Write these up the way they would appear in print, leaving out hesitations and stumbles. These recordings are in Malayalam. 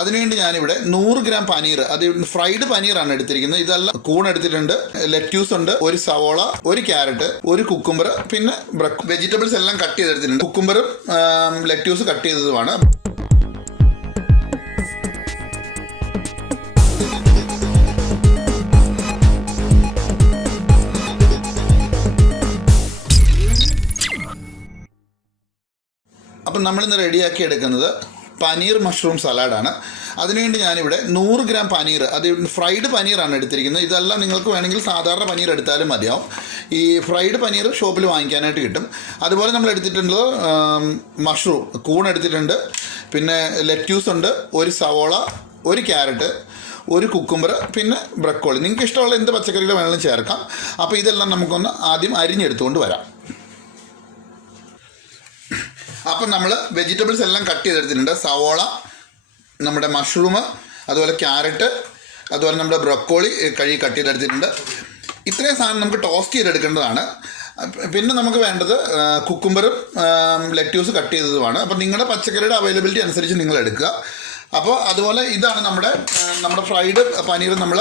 അതിനുവേണ്ടി ഞാനിവിടെ 100 ഗ്രാം പനീർ, അത് ഫ്രൈഡ് പനീറാണ് എടുത്തിരിക്കുന്നത്. ഇതെല്ലാം കൂൺ എടുത്തിട്ടുണ്ട്, ലെറ്റ്യൂസ് ഉണ്ട്, ഒരു സവോള, ഒരു ക്യാരറ്റ്, ഒരു കുക്കുംബർ, പിന്നെ വെജിറ്റബിൾസ് എല്ലാം കട്ട് ചെയ്തെടുത്തിട്ടുണ്ട്. കുക്കുംബറും ലെറ്റ്യൂസ് കട്ട് ചെയ്തതുമാണ്. അപ്പം നമ്മളിന്ന് റെഡിയാക്കി എടുക്കുന്നത് പനീർ മഷ്റൂം സലാഡാണ്. അതിനുവേണ്ടി ഞാനിവിടെ 100 ഗ്രാം പനീർ, അത് ഫ്രൈഡ് പനീറാണ് എടുത്തിരിക്കുന്നത്. ഇതെല്ലാം നിങ്ങൾക്ക് വേണമെങ്കിൽ സാധാരണ പനീർ എടുത്താലും മതിയാവും. ഈ ഫ്രൈഡ് പനീർ ഷോപ്പിൽ വാങ്ങിക്കാനായിട്ട് കിട്ടും. അതുപോലെ നമ്മൾ എടുത്തിട്ടുള്ളത് മഷ്റൂം, കൂൺ എടുത്തിട്ടുണ്ട്, പിന്നെ ലെറ്റ്യൂസ് ഉണ്ട്, ഒരു സവോള, ഒരു ക്യാരറ്റ്, ഒരു കുക്കുംബർ, പിന്നെ ബ്രക്കോളി. നിങ്ങൾക്ക് ഇഷ്ടമുള്ള എന്ത് പച്ചക്കറികൾ വേണമെങ്കിലും ചേർക്കാം. അപ്പോൾ ഇതെല്ലാം നമുക്കൊന്ന് ആദ്യം അരിഞ്ഞെടുത്തുകൊണ്ട് വരാം. അപ്പം നമ്മൾ വെജിറ്റബിൾസ് എല്ലാം കട്ട് ചെയ്തെടുത്തിട്ടുണ്ട്. സവോള, നമ്മുടെ മഷ്റൂം, അതുപോലെ ക്യാരറ്റ്, അതുപോലെ നമ്മുടെ ബ്രക്കോളി കഴുകി കട്ട് ചെയ്തെടുത്തിട്ടുണ്ട്. ഇത്രയും സാധനം നമുക്ക് ടോസ്റ്റ് ചെയ്തെടുക്കേണ്ടതാണ്. പിന്നെ നമുക്ക് വേണ്ടത് കുക്കുംബറും ലെറ്റ്യൂസ് കട്ട് ചെയ്തതുമാണ്. അപ്പോൾ നിങ്ങളുടെ പച്ചക്കറിയുടെ അവൈലബിലിറ്റി അനുസരിച്ച് നിങ്ങൾ എടുക്കുക. അപ്പോൾ അതുപോലെ ഇതാണ് നമ്മുടെ ഫ്രൈഡ് പനീർ നമ്മൾ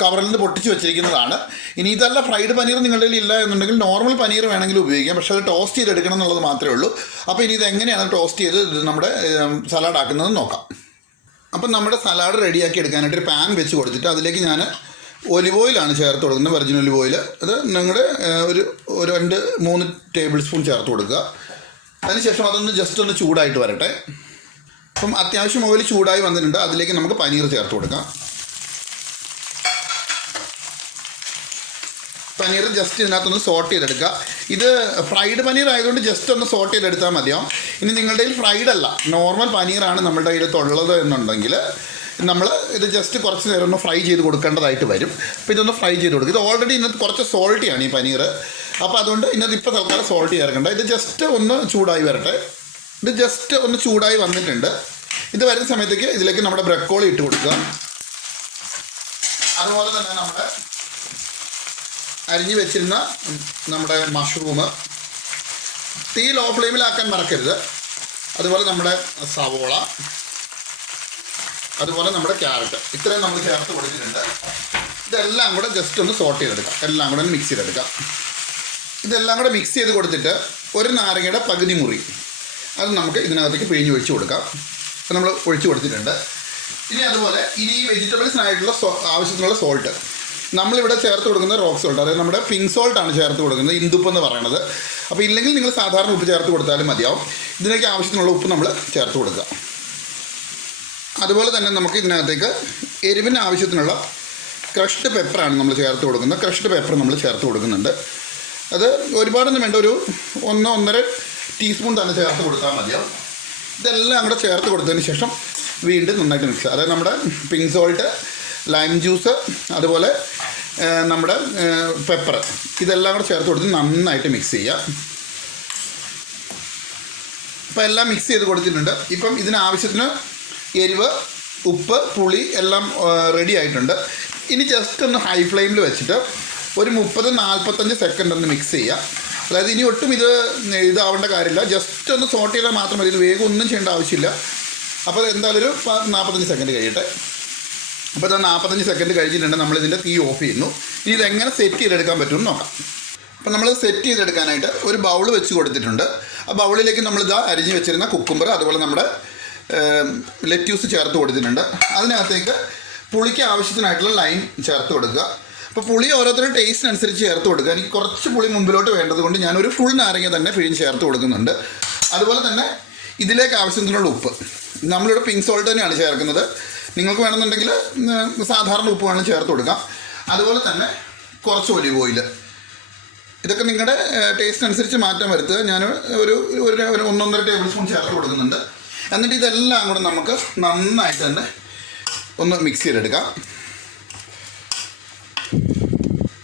കവറിൽ നിന്ന് പൊട്ടിച്ച് വെച്ചിരിക്കുന്നതാണ്. ഇനി ഇതല്ല ഫ്രൈഡ് പനീർ നിങ്ങളുടെ കയ്യിൽ ഇല്ല എന്നുണ്ടെങ്കിൽ നോർമൽ പനീർ വേണമെങ്കിൽ ഉപയോഗിക്കാം. പക്ഷേ അത് ടോസ്റ്റ് ചെയ്തെടുക്കണം എന്നുള്ളത് മാത്രമേ ഉള്ളൂ. അപ്പോൾ ഇനി ഇതെങ്ങനെയാണ് ടോസ്റ്റ് ചെയ്ത് നമ്മുടെ സലാഡ് ആക്കുന്നത് നോക്കാം. അപ്പം നമ്മുടെ സലാഡ് റെഡിയാക്കി എടുക്കാനായിട്ട് ഒരു പാൻ വെച്ച് കൊടുത്തിട്ട് അതിലേക്ക് ഞാൻ ഒലിവ് ഓയിലാണ് ചേർത്ത് കൊടുക്കുന്നത്, വെർജിൻ ഒലിവ് ഓയിൽ. അത് നിങ്ങളുടെ ഒരു 2-3 ടേബിൾ സ്പൂൺ ചേർത്ത് കൊടുക്കുക. അതിനുശേഷം അതൊന്ന് ജസ്റ്റ് ഒന്ന് ചൂടായിട്ട് വരട്ടെ. അപ്പം അത്യാവശ്യം ഓയിൽ ചൂടായി വന്നിട്ടുണ്ട്. അതിലേക്ക് നമുക്ക് പനീർ ചേർത്ത് കൊടുക്കാം. പനീർ ജസ്റ്റ് ഇതിനകത്തൊന്ന് സോട്ട് ചെയ്തെടുക്കുക. ഇത് ഫ്രൈഡ് പനീർ ആയതുകൊണ്ട് ജസ്റ്റ് ഒന്ന് സോട്ട് ചെയ്തെടുത്താൽ മതിയാവും. ഇനി നിങ്ങളുടെ കയ്യിൽ ഫ്രൈഡ് അല്ല, നോർമൽ പനീറാണ് നമ്മളുടെ കയ്യിലുള്ളത് എന്നുണ്ടെങ്കിൽ നമ്മൾ ഇത് ജസ്റ്റ് കുറച്ച് നേരം ഒന്ന് ഫ്രൈ ചെയ്ത് കൊടുക്കേണ്ടതായിട്ട് വരും. അപ്പോൾ ഇതൊന്ന് ഫ്രൈ ചെയ്ത് കൊടുക്കുക. ഇത് ഓൾറെഡി ഇന്നത്തെ കുറച്ച് സോൾട്ടിയാണ് ഈ പനീർ. അപ്പോൾ അതുകൊണ്ട് ഇന്നത്തെ ഇപ്പോൾ തൽക്കാലം സോൾട്ട് ചേർക്കേണ്ട. ഇത് ജസ്റ്റ് ഒന്ന് ചൂടായി വരട്ടെ. ഇത് ജസ്റ്റ് ഒന്ന് ചൂടായി വന്നിട്ടുണ്ട്. ഇത് വരുന്ന സമയത്തേക്ക് ഇതിലേക്ക് നമ്മുടെ ബ്രക്കോളി ഇട്ട് കൊടുക്കുക. അതുപോലെ തന്നെ നമ്മുടെ അരിഞ്ഞ് വെച്ചിരുന്ന നമ്മുടെ മഷ്റൂം തീ ലോ ഫ്ലെയിമിലാക്കാൻ മറക്കരുത്. അതുപോലെ നമ്മുടെ സവോള, അതുപോലെ നമ്മുടെ ക്യാരറ്റ്, ഇത്രയും നമ്മൾ ചേർത്ത് കൊടുത്തിട്ടുണ്ട്. ഇതെല്ലാം കൂടെ ജസ്റ്റ് ഒന്ന് സോട്ട് ചെയ്തെടുക്കാം. എല്ലാം കൂടെ ഒന്ന് മിക്സ് ചെയ്തെടുക്കാം. ഇതെല്ലാം കൂടെ മിക്സ് ചെയ്ത് കൊടുത്തിട്ട് ഒരു നാരങ്ങയുടെ പകുതി മുറി അത് നമുക്ക് ഇതിനകത്തേക്ക് പിഴിഞ്ഞ് ഒഴിച്ച് കൊടുക്കാം. അത് നമ്മൾ ഒഴിച്ച് കൊടുത്തിട്ടുണ്ട്. ഇനി അതുപോലെ ഈ വെജിറ്റബിൾസിനായിട്ടുള്ള ആവശ്യത്തിനുള്ള സോൾട്ട് നമ്മളിവിടെ ചേർത്ത് കൊടുക്കുന്നത് റോക്ക് സോൾട്ട്, അതായത് നമ്മുടെ പിങ്ക് സോൾട്ടാണ് ചേർത്ത് കൊടുക്കുന്നത്, ഇന്ദുപ്പ് എന്ന് പറയുന്നത്. അപ്പോൾ ഇല്ലെങ്കിൽ നിങ്ങൾ സാധാരണ ഉപ്പ് ചേർത്ത് കൊടുത്താലും മതിയാവും. ഇതിനൊക്കെ ആവശ്യത്തിനുള്ള ഉപ്പ് നമ്മൾ ചേർത്ത് കൊടുക്കുക. അതുപോലെ തന്നെ നമുക്ക് ഇതിനകത്തേക്ക് എരിവിന് ആവശ്യത്തിനുള്ള ക്രഷ്ഡ് പെപ്പറാണ് നമ്മൾ ചേർത്ത് കൊടുക്കുന്നത്. ക്രഷ്ഡ് പെപ്പർ നമ്മൾ ചേർത്ത് കൊടുക്കുന്നുണ്ട്. അത് ഒരുപാടൊന്നും വേണ്ട, ഒരു 1-1.5 ടീസ്പൂൺ തന്നെ ചേർത്ത് കൊടുത്താൽ മതിയാവും. ഇതെല്ലാം കൂടെ ചേർത്ത് കൊടുത്തതിന് ശേഷം വീണ്ടും നന്നായിട്ട് മിക്സ്. അതായത് നമ്മുടെ പിങ്ക് സോൾട്ട്, ലൈം ജ്യൂസ്, അതുപോലെ നമ്മുടെ പെപ്പർ, ഇതെല്ലാം കൂടെ ചേർത്ത് കൊടുത്ത് നന്നായിട്ട് മിക്സ് ചെയ്യുക. ഇപ്പം എല്ലാം മിക്സ് ചെയ്ത് കൊടുത്തിട്ടുണ്ട്. ഇപ്പം ഇതിനാവശ്യത്തിന് എരിവ്, ഉപ്പ്, പുളി എല്ലാം റെഡി ആയിട്ടുണ്ട്. ഇനി ജസ്റ്റ് ഒന്ന് ഹൈ ഫ്ലെയിമിൽ വെച്ചിട്ട് ഒരു 30-45 സെക്കൻഡ് ഒന്ന് മിക്സ് ചെയ്യുക. അതായത് ഇനി ഒട്ടും ഇതാവേണ്ട കാര്യമില്ല, ജസ്റ്റ് ഒന്ന് സോട്ട് ചെയ്താൽ മാത്രം മതി. ഇത് വേഗം ഒന്നും ചെയ്യേണ്ട ആവശ്യമില്ല. അപ്പോൾ എന്തായാലും ഒരു 45 സെക്കൻഡ് കഴിയട്ടെ. അപ്പോൾ ഇത് 45 സെക്കൻഡ് കഴിഞ്ഞിട്ടുണ്ട്. നമ്മളിതിൻ്റെ തീ ഓഫ് ചെയ്യുന്നു. ഇനി ഇതെങ്ങനെ സെറ്റ് ചെയ്തെടുക്കാൻ പറ്റുമെന്ന് നോക്കാം. അപ്പോൾ നമ്മൾ സെറ്റ് ചെയ്തെടുക്കാനായിട്ട് ഒരു ബൗൾ വെച്ച് കൊടുത്തിട്ടുണ്ട്. ആ ബൗളിലേക്ക് നമ്മളിതാ അരിഞ്ഞ് വെച്ചിരുന്ന കുക്കുംബർ, അതുപോലെ നമ്മുടെ ലെറ്റ്യൂസ് ചേർത്ത് കൊടുത്തിട്ടുണ്ട്. അതിനകത്തേക്ക് പുളിക്ക് ആവശ്യത്തിനായിട്ടുള്ള ലൈം ചേർത്ത് കൊടുക്കുക. അപ്പോൾ പുളി ഓരോരുത്തരുടെ ടേസ്റ്റിനനുസരിച്ച് ചേർത്ത് കൊടുക്കുക. എനിക്ക് കുറച്ച് പുളി മുമ്പിലോട്ട് വേണ്ടത് കൊണ്ട് ഞാനൊരു ഫുൾ നാരങ്ങ തന്നെ പിഴിഞ്ഞ് ചേർത്ത് കൊടുക്കുന്നുണ്ട്. അതുപോലെ തന്നെ ഇതിലേക്ക് ആവശ്യത്തിനുള്ള ഉപ്പ് നമ്മളിവിടെ പിങ്ക് സോൾട്ട് തന്നെയാണ് ചേർക്കുന്നത്. നിങ്ങൾക്ക് വേണമെന്നുണ്ടെങ്കിൽ സാധാരണ ഉപ്പ് വേണം ചേർത്ത് കൊടുക്കാം. അതുപോലെ തന്നെ കുറച്ച് ഒലിവ് ഓയിൽ, ഇതൊക്കെ നിങ്ങളുടെ ടേസ്റ്റിനനുസരിച്ച് മാറ്റം വരുത്തുക. ഞാൻ ഒരു 1-1.5 ടേബിൾ സ്പൂൺ ചേർത്ത് കൊടുക്കുന്നുണ്ട്. എന്നിട്ട് ഇതെല്ലാം കൂടെ നമുക്ക് നന്നായിട്ട് തന്നെ ഒന്ന് മിക്സ് ചെയ്തെടുക്കാം.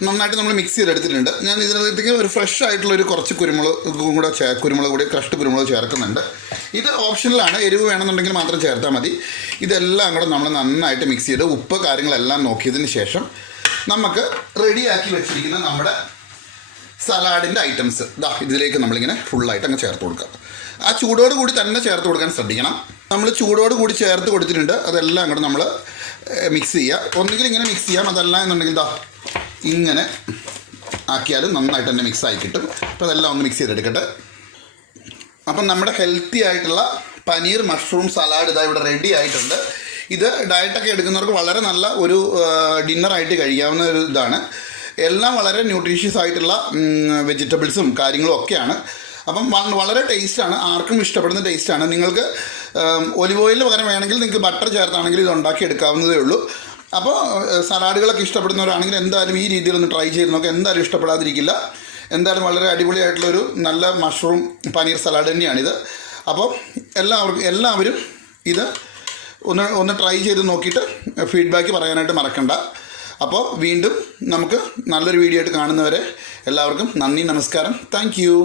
നന്നായിട്ട് നമ്മൾ മിക്സ് ചെയ്തെടുത്തിട്ടുണ്ട്. ഞാൻ ഇതിനകത്തേക്ക് ഒരു ഫ്രഷ് ആയിട്ടുള്ളൊരു കുറച്ച് കുരുമുളക് കൂടി ക്രഷ്ഡ് കുരുമുളക് ചേർക്കുന്നുണ്ട്. ഇത് ഓപ്ഷനിലാണ്, എരിവ് വേണമെന്നുണ്ടെങ്കിൽ മാത്രം ചേർത്താൽ മതി. ഇതെല്ലാം കൂടെ നമ്മൾ നന്നായിട്ട് മിക്സ് ചെയ്ത് ഉപ്പ് കാര്യങ്ങളെല്ലാം നോക്കിയതിന് ശേഷം നമുക്ക് റെഡിയാക്കി വെച്ചിരിക്കുന്ന നമ്മുടെ സലാഡിൻ്റെ ഐറ്റംസ് ഇതിലേക്ക് നമ്മളിങ്ങനെ ഫുള്ളായിട്ട് അങ്ങ് ചേർത്ത് കൊടുക്കുക. ആ ചൂടോട് കൂടി തന്നെ ചേർത്ത് കൊടുക്കാൻ ശ്രദ്ധിക്കണം. നമ്മൾ ചൂടോട് കൂടി ചേർത്ത് കൊടുത്തിട്ടുണ്ട്. അതെല്ലാം അങ്ങോട്ട് നമ്മൾ മിക്സ് ചെയ്യുക. ഒന്നുകിൽ ഇങ്ങനെ മിക്സ് ചെയ്യാം, അതല്ല എന്നുണ്ടെങ്കിൽ ഇതാ ഇങ്ങനെ ആക്കിയാലും നന്നായിട്ട് തന്നെ മിക്സായി കിട്ടും. അപ്പോൾ അതെല്ലാം ഒന്ന് മിക്സ് ചെയ്തെടുക്കട്ടെ. അപ്പം നമ്മുടെ ഹെൽത്തി ആയിട്ടുള്ള പനീർ മഷ്റൂം സലാഡ് ഇതാ ഇവിടെ റെഡി ആയിട്ടുണ്ട്. ഇത് ഡയറ്റൊക്കെ എടുക്കുന്നവർക്ക് വളരെ നല്ല ഒരു ഡിന്നറായിട്ട് കഴിക്കാവുന്ന ഒരു ഇതാണ്. എല്ലാം വളരെ ന്യൂട്രീഷ്യസ് ആയിട്ടുള്ള വെജിറ്റബിൾസും കാര്യങ്ങളും ഒക്കെയാണ്. അപ്പം വളരെ ടേസ്റ്റാണ്, ആർക്കും ഇഷ്ടപ്പെടുന്ന ടേസ്റ്റാണ്. നിങ്ങൾക്ക് ഒലിവ് ഓയിലിന് പകരം വേണമെങ്കിൽ നിങ്ങൾക്ക് ബട്ടർ ചേർത്താണെങ്കിൽ ഇത് ഉണ്ടാക്കിയെടുക്കാവുന്നതേ ഉള്ളൂ. അപ്പോൾ സലാഡുകളൊക്കെ ഇഷ്ടപ്പെടുന്നവരാണെങ്കിൽ എന്തായാലും ഈ രീതിയിലൊന്ന് ട്രൈ ചെയ്ത് നോക്കുക. എന്തായാലും ഇഷ്ടപ്പെടാതിരിക്കില്ല. എന്തായാലും വളരെ അടിപൊളിയായിട്ടുള്ളൊരു നല്ല മഷ്റൂം പനീർ സലാഡ് തന്നെയാണിത്. അപ്പോൾ എല്ലാവരും ഇത് ഒന്ന് ട്രൈ ചെയ്ത് നോക്കിയിട്ട് ഫീഡ്ബാക്ക് പറയാനായിട്ട് മറക്കണ്ട. അപ്പോൾ വീണ്ടും നമുക്ക് നല്ലൊരു വീഡിയോ ആയിട്ട് കാണുന്നവരെ എല്ലാവർക്കും നന്ദി, നമസ്കാരം, താങ്ക് യു.